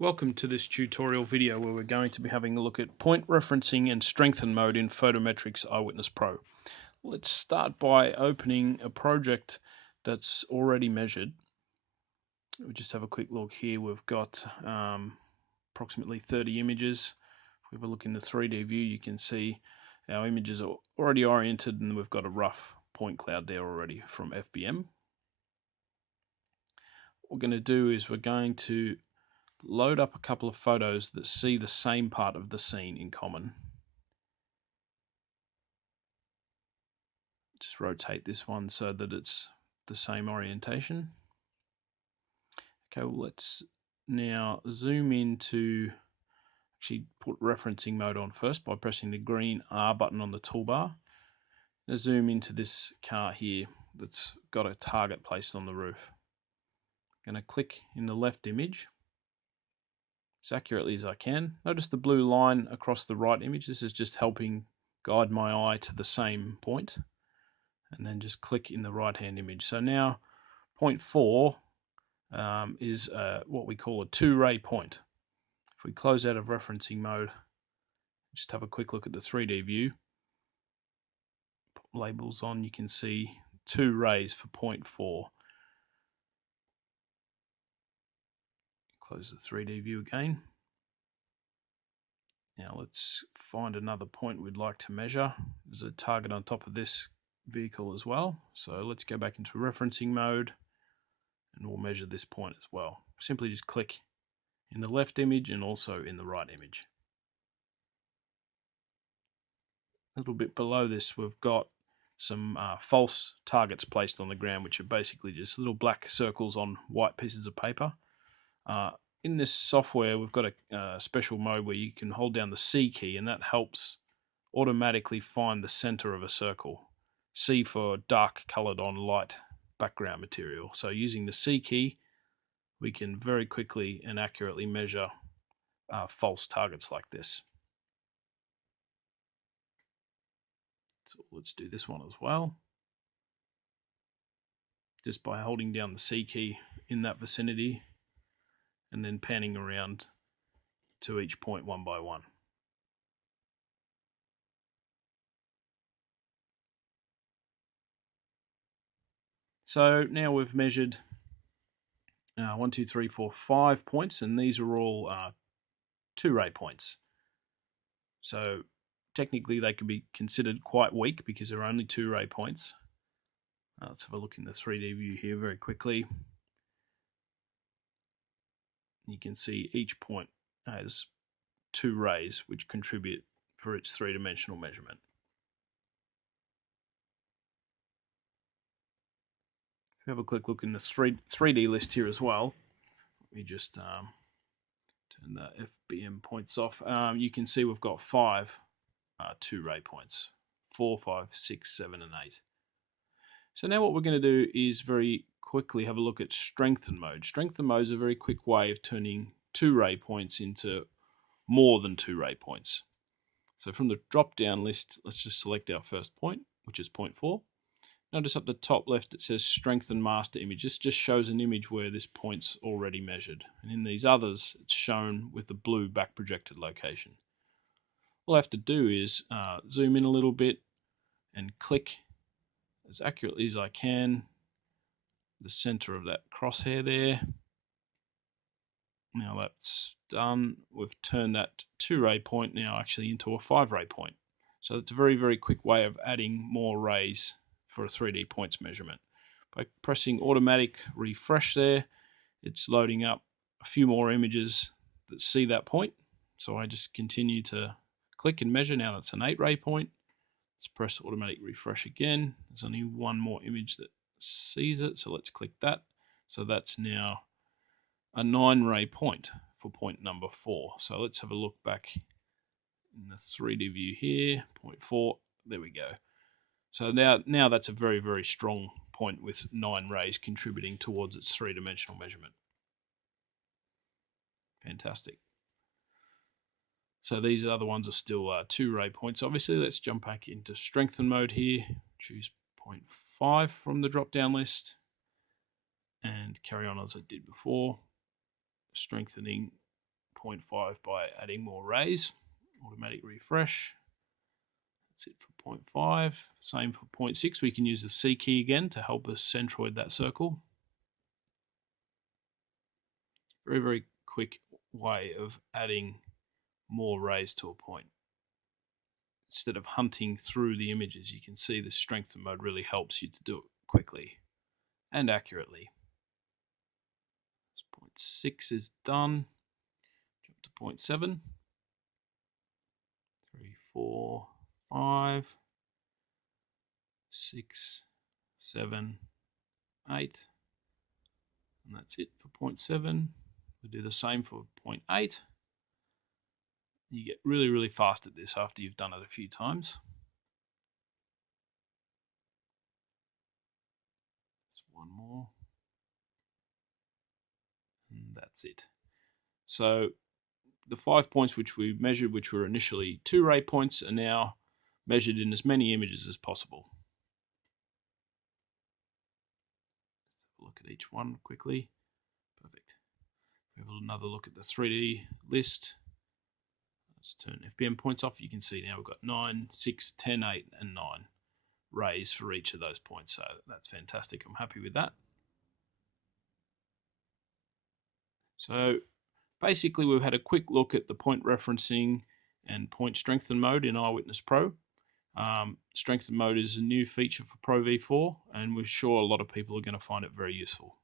Welcome to this tutorial video where we're going to be having a look at point referencing and strengthen mode in Photometrix iWitnessPRO. Let's start by opening a project that's already measured. We'll just have a quick look here. We've got approximately 30 images. If we have a look in the 3D view, you can see our images are already oriented and we've got a rough point cloud there already from FBM. What we're going to do is we're going to load up a couple of photos that see the same part of the scene in common. Just rotate this one so that it's the same orientation. Okay, well, let's now zoom into, actually put referencing mode on first by pressing the green R button on the toolbar. Now zoom into this car here that's got a target placed on the roof. I'm going to click in the left image as accurately as I can. Notice the blue line across the right image. This is just helping guide my eye to the same point. And then just click in the right hand image. So now point 4 is what we call a 2-ray point. If we close out of referencing mode, just have a quick look at the 3D view. Put labels on, you can see 2 rays for point 4. Close the 3D view again. Now let's find another point we'd like to measure. There's a target on top of this vehicle as well. So let's go back into referencing mode and we'll measure this point as well. Simply just click in the left image and also in the right image. A little bit below this, we've got some false targets placed on the ground, which are basically just little black circles on white pieces of paper. In this software, we've got a special mode where you can hold down the C key, and that helps automatically find the center of a circle. C for dark colored on light background material. So using the C key, we can very quickly and accurately measure false targets like this. So let's do this one as well. Just by holding down the C key in that vicinity and then panning around to each point one by one. So now we've measured 1, 2, 3, 4, 5 points, and these are all 2-ray points. So technically they could be considered quite weak because they're only 2-ray points. Let's have a look in the 3D view here very quickly. You can see each point has 2 rays which contribute for its 3-dimensional measurement. If we have a quick look in the 3D list here as well, let me just turn the FBM points off. You can see we've got 5 2-ray points, 4, 5, 6, 7, and 8. So now what we're going to do is very quickly have a look at strengthen mode. Strengthen mode is a very quick way of turning 2-ray points into more than 2-ray points. So from the drop-down list, let's just select our first point, which is point 4. Notice up the top left it says strengthen master image. This just shows an image where this point's already measured. And in these others, it's shown with the blue back projected location. All I have to do is zoom in a little bit and click as accurately as I can the center of that crosshair there. Now that's done. We've turned that 2-ray point now actually into a 5-ray point. So it's a very, very quick way of adding more rays for a 3D points measurement. By pressing automatic refresh there, it's loading up a few more images that see that point. So I just continue to click and measure. Now that's an 8-ray point. Let's press automatic refresh again. There's only one more image that sees it, so let's click that. So that's now a 9-ray point for point number 4. So let's have a look back in the 3D view here, point 4, there we go. So now that's a very, very strong point with 9 rays contributing towards its 3-dimensional measurement. Fantastic. So these other ones are still 2-ray points. Obviously, let's jump back into strengthen mode here. Choose point 5 from the drop-down list and carry on as I did before. Strengthening 0.5 by adding more rays. Automatic refresh. That's it for 0.5. Same for 0.6. We can use the C key again to help us centroid that circle. Very, very quick way of adding more rays to a point. Instead of hunting through the images, you can see the strengthen mode really helps you to do it quickly and accurately. 0.6 is done. Jump to 0.7. 3, 4, 5, 6, 7, 8. And that's it for 0.7. We'll do the same for 0.8. You get really, really fast at this after you've done it a few times. Just one more. And that's it. So the 5 points which we measured, which were initially 2 ray points, are now measured in as many images as possible. Let's have a look at each one quickly. Perfect. We have another look at the 3D list. Let's turn FBM points off. You can see now we've got 9, 6, 10, 8, and 9 rays for each of those points. So that's fantastic. I'm happy with that. So basically, we've had a quick look at the point referencing and point strengthen mode in iWitness Pro. Strengthen mode is a new feature for Pro V4, and we're sure a lot of people are going to find it very useful.